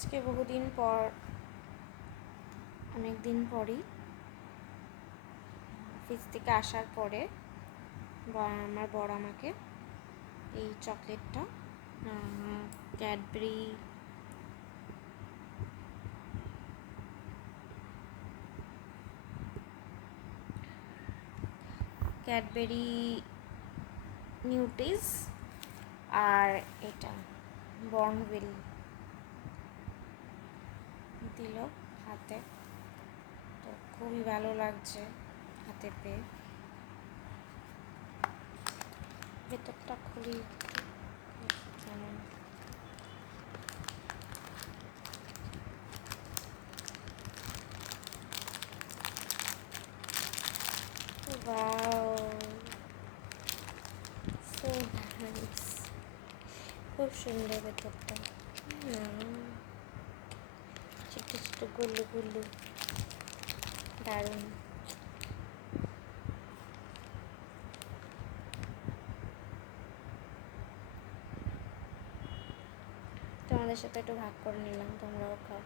আজকে বহুদিন পর, অনেক দিন পরই অফিস থেকে আসার পরে আমার বড় আমাকে এই চকলেটটা ক্যাডবেরি নিউটিস আর এটা বর্নভিল দিল হাতে। তো খুবই ভালো লাগছে হাতে পেয়ে। ভেতরটা খুবই কেমন, ওয়াও, সো নাইস, খুব সুন্দর ভেতরটা। ছোট্ট ছোট্ট গুল্লু গুল্লু, দারুণ। তোমাদের সাথে একটু ভাগ করে নিলাম, তোমরাও খাও।